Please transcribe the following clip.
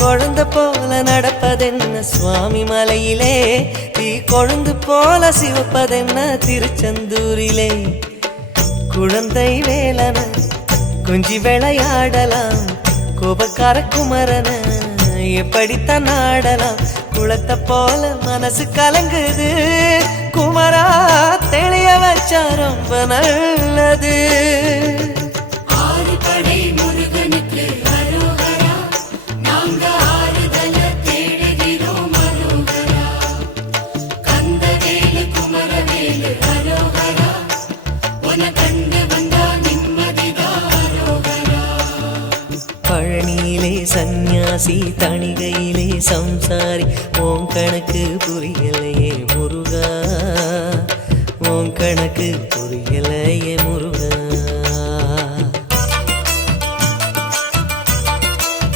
குழந்தை போல நடப்பதென்ன சுவாமி மலையிலே, தீ கொழுந்து போல சிவப்பதென்ன திருச்செந்தூரிலே. குழந்தை வேலன கொஞ்சி விளையாடலாம், கோபக்கார குமரன எப்படித்தான் ஆடலாம். குளத்தை போல மனசு கலங்குது, குமரா தெளிய வச்சா ரொம்ப நல்லது. பழனியிலே சந்நியாசி, தணிகையிலே சம்சாரி, ஓம் கணக்கு புரியலையே முருகா, ஓம் கணக்கு புரியலையே